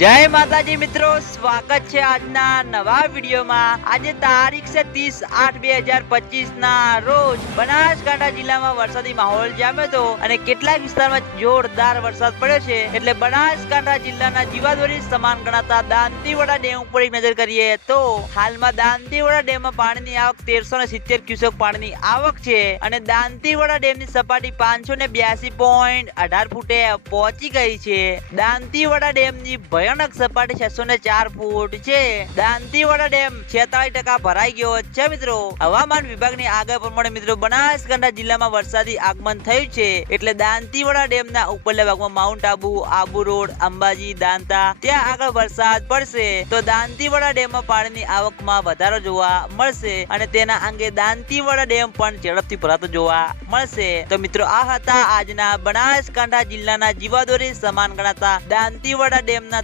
જય માતાજી મિત્રો, સ્વાગત છે આજના નવા વિડીયોમાં. આજે તારીખ છે ત્રીસ આઠ બે હજાર પચીસ ના રોજ બનાસકાંઠા જિલ્લામાં વરસાદી માહોલ જામ્યો હતો અને કેટલાક વિસ્તારમાં જોરદાર વરસાદ પડ્યો છે. એટલે બનાસકાંઠા જિલ્લાના જીવાદોરી સમાન ગણાતા દાંતીવાડા ડેમ ઉપર એક નજર કરીએ તો હાલમાં દાંતીવાડા ડેમમાં પાણીની આવક તેરસો ને સિત્તેર ક્યુસેક પાણીની આવક છે અને દાંતીવાડા ડેમની સપાટી પાંચસો ને બ્યાસી પોઈન્ટ અઢાર ફૂટે પહોંચી ગઈ છે. દાંતીવાડા ડેમની ભયાનક સપાટી છસો ને ચાર ફૂટ છે. દાંતીવાડા ડેમ છેતાલીસ ટકા ભરાઈ ગયો છે મિત્રો. હવામાન વિભાગની આગાહી પ્રમાણે મિત્રો બનાસકાંઠા જિલ્લામાં વરસાદી આગમન થયું છે. એટલે દાંતીવાડા ડેમના ઉપરલા ભાગમાં માઉન્ટ આબુ આબુ રોડ, અંબાજી, દાંતા, ત્યાં આગળ વરસાદ પડશે. તો દાંતીવાડા ડેમમાં પાણીની આવકમાં વધારો જોવા મળશે અને તેના અંગે દાંતીવાડા ડેમ પણ ઝડપથી ભરાતો જોવા મળશે. તો મિત્રો આ હતા આજના બનાસકાંઠા જિલ્લાના જીવાદોરી સમાન ગણાતા દાંતીવાડા ડેમના